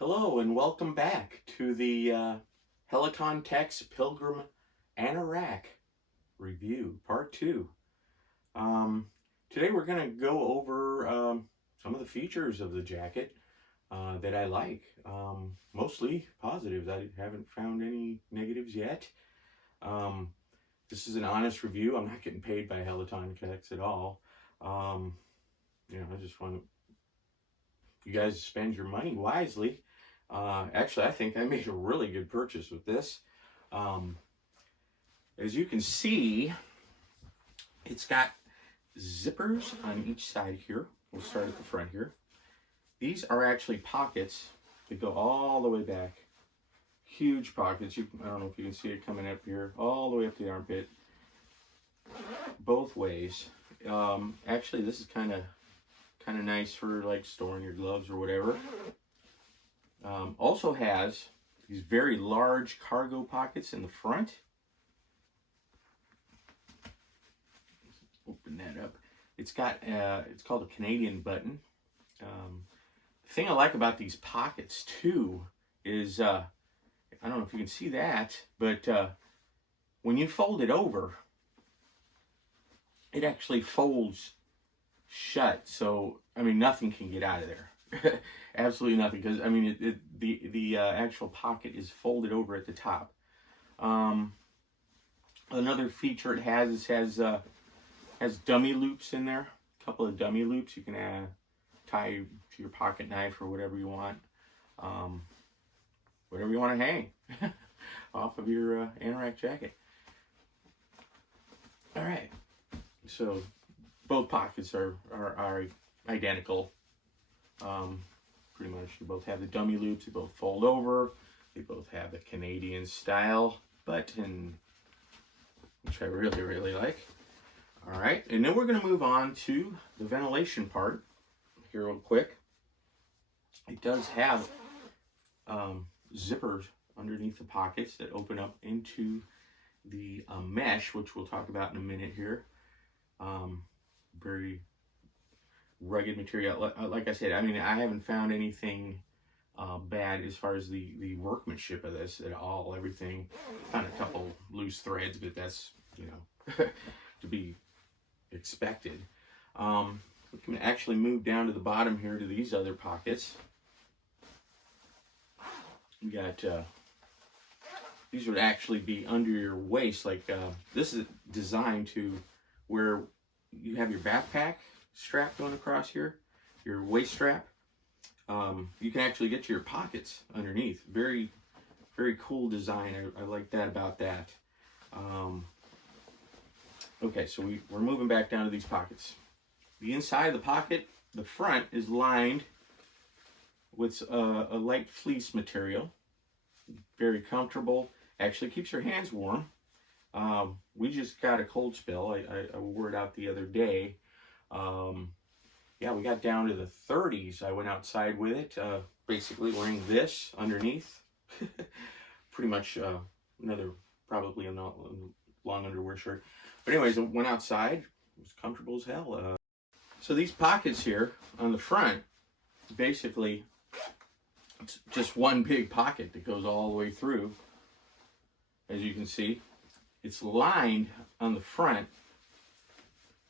Hello and welcome back to the Helikon-Tex Pilgrim Anorak review, part 2. Today we're going to go over some of the features of the jacket that I like. Mostly positives. I haven't found any negatives yet. This is an honest review. I'm not getting paid by Helikon-Tex at all. I just want you guys to spend your money wisely. Actually, I think I made a really good purchase with this. As you can see, it's got zippers on each side here. We'll start at the front here. These are actually pockets that go all the way back. Huge pockets. I don't know if you can see it coming up here, all the way up to the armpit. Both ways. Actually, this is kind of nice for like storing your gloves or whatever. Also has these very large cargo pockets in the front. Open that up. It's got it's called a Canadian button. The thing I like about these pockets too is I don't know if you can see that, but when you fold it over, it actually folds shut. So I mean, nothing can get out of there. Absolutely nothing, because I mean the actual pocket is folded over at the top. Another feature it has dummy loops in there. A couple of dummy loops you can tie to your pocket knife or whatever you want. Whatever you want to hang off of your anorak jacket. All right, so both pockets are identical. Pretty much, they both have the dummy loops, they both fold over, they both have the Canadian style button, which I really, really like. All right, and then we're going to move on to the ventilation part here real quick. It does have zippers underneath the pockets that open up into the mesh, which we'll talk about in a minute here. Very rugged material. Like I said, I mean, I haven't found anything bad as far as the workmanship of this at all. Everything, found a couple loose threads, but that's, to be expected. We can actually move down to the bottom here to these other pockets. You got these would actually be under your waist. Like this is designed to where you have your backpack strap going across here, your waist strap. You can actually get to your pockets underneath. Very, very cool design. I like that about that. Okay, so we're moving back down to these pockets. The inside of the pocket, the front, is lined with a light fleece material. Very comfortable. Actually keeps your hands warm. We just got a cold spell. I wore it out the other day. Yeah, we got down to the 30s. I went outside with it, basically wearing this underneath. Pretty much probably a long underwear shirt. But anyways, I went outside. It was comfortable as hell. So these pockets here on the front, basically, it's just one big pocket that goes all the way through. As you can see, it's lined on the front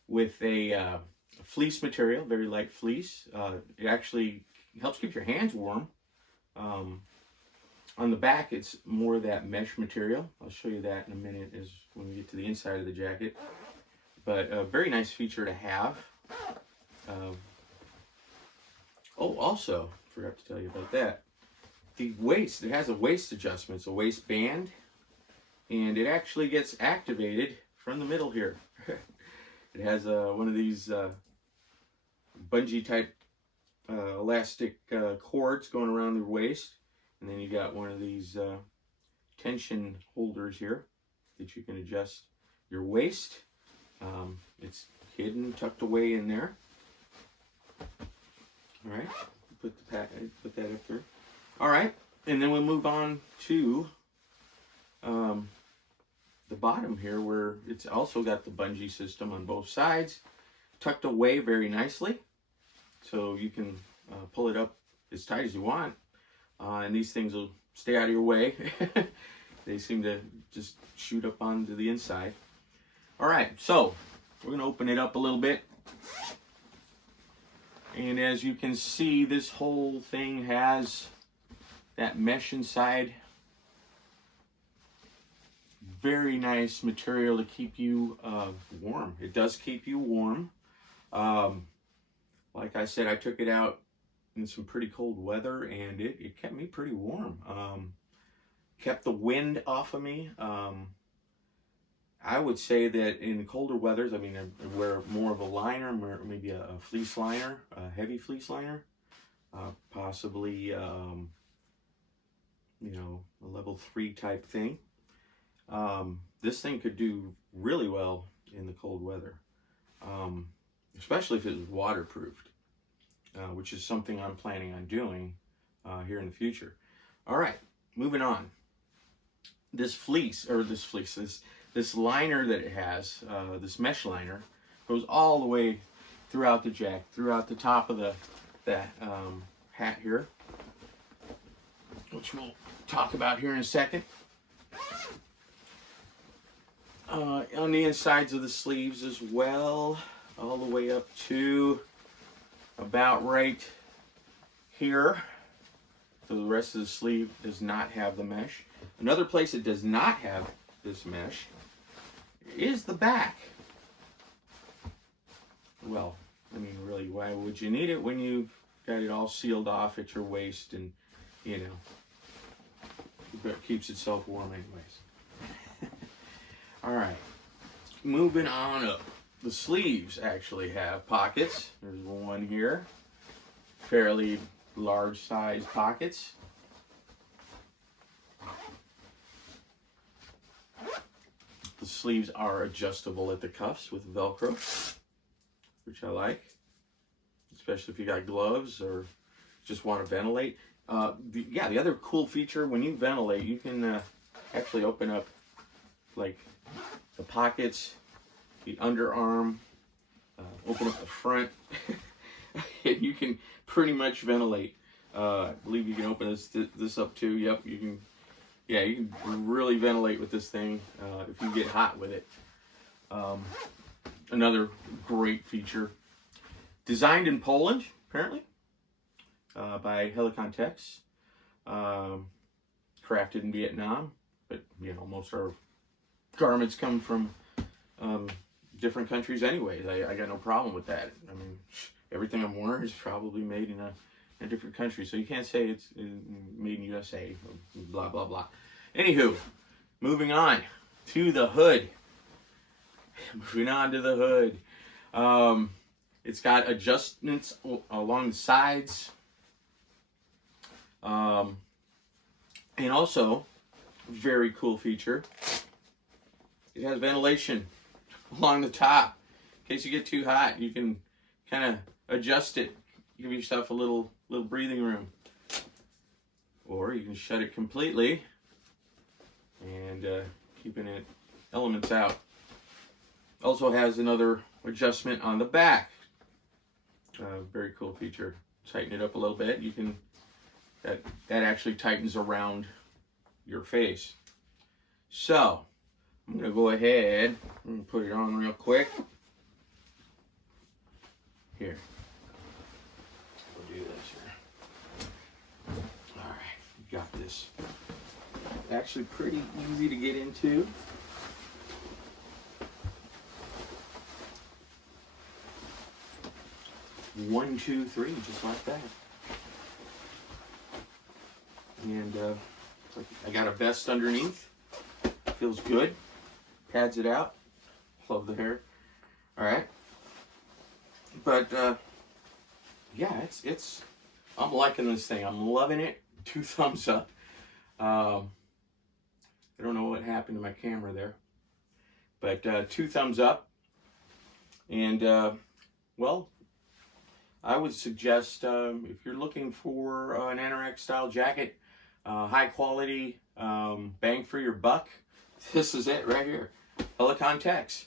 with a fleece material, very light fleece. It actually helps keep your hands warm. On the back, it's more of that mesh material. I'll show you that in a minute when we get to the inside of the jacket. But a very nice feature to have. Also, forgot to tell you about that. The waist, it has a waist adjustment. It's a waistband, and it actually gets activated from the middle here. It has one of these bungee type elastic cords going around the waist, and then you got one of these tension holders here that you can adjust your waist. It's hidden, tucked away in there. All right, put that up there. All right, and then we'll move on to the bottom here, where it's also got the bungee system on both sides, tucked away very nicely, so you can pull it up as tight as you want. and these things will stay out of your way. They seem to just shoot up onto the inside. All right, so we're gonna open it up a little bit. And as you can see, this whole thing has that mesh inside. Very nice material to keep you warm. It does keep you warm. Like I said, I took it out in some pretty cold weather, and it kept me pretty warm. Kept the wind off of me. I would say that in colder weathers, I mean, I wear more of a liner, maybe a fleece liner, a heavy fleece liner, possibly, you know, a level 3 type thing. This thing could do really well in the cold weather, especially if it was waterproofed, which is something I'm planning on doing here in the future. All right, moving on. This liner that it has, this mesh liner, goes all the way throughout the jacket, throughout the top of that hat here, which we'll talk about here in a second. On the insides of the sleeves as well, all the way up to about right here. So the rest of the sleeve does not have the mesh. Another place that does not have this mesh is the back. Well, I mean, really, why would you need it when you've got it all sealed off at your waist, and, you know, it keeps itself warm anyways. All right, moving on up. The sleeves actually have pockets. There's one here, fairly large size pockets. The sleeves are adjustable at the cuffs with Velcro, which I like, especially if you got gloves or just want to ventilate. The other cool feature, when you ventilate, you can actually open up like the pockets, the underarm, open up the front, and you can pretty much ventilate. I believe you can open this up too. Yep, you can. Yeah, you can really ventilate with this thing if you get hot with it. Another great feature. Designed in Poland, apparently, by Helikon-Tex. Crafted in Vietnam, but you know, most of our garments come from different countries anyways. I got no problem with that. I mean, everything I'm wearing is probably made in a different country, so you can't say it's made in USA, blah blah blah. Anywho, moving on to the hood. It's got adjustments along the sides, and also, very cool feature, it has ventilation along the top. In case you get too hot, you can kind of adjust it, give yourself a little breathing room. Or you can shut it completely and keeping it elements out. Also has another adjustment on the back. Very cool feature. Tighten it up a little bit. You can that actually tightens around your face. So I'm gonna go ahead and put it on real quick. Here. We'll do this here. All right, got this. Actually pretty easy to get into. One, two, three, just like that. And I got a vest underneath. Feels good. Pads it out. Love the hair. All right. But yeah, it's. I'm liking this thing. I'm loving it. 2 thumbs up. I don't know what happened to my camera there, but 2 thumbs up. And well, I would suggest if you're looking for an anorak style jacket, high quality, bang for your buck, this is it right here. Helikon-Tex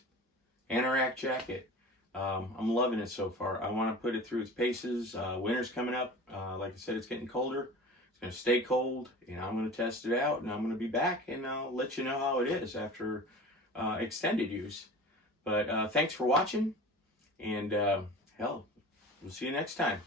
Anorak Jacket. I'm loving it so far. I want to put it through its paces. Winter's coming up. Like I said, it's getting colder. It's going to stay cold, and I'm going to test it out, and I'm going to be back, and I'll let you know how it is after extended use. But thanks for watching, and hell, we'll see you next time.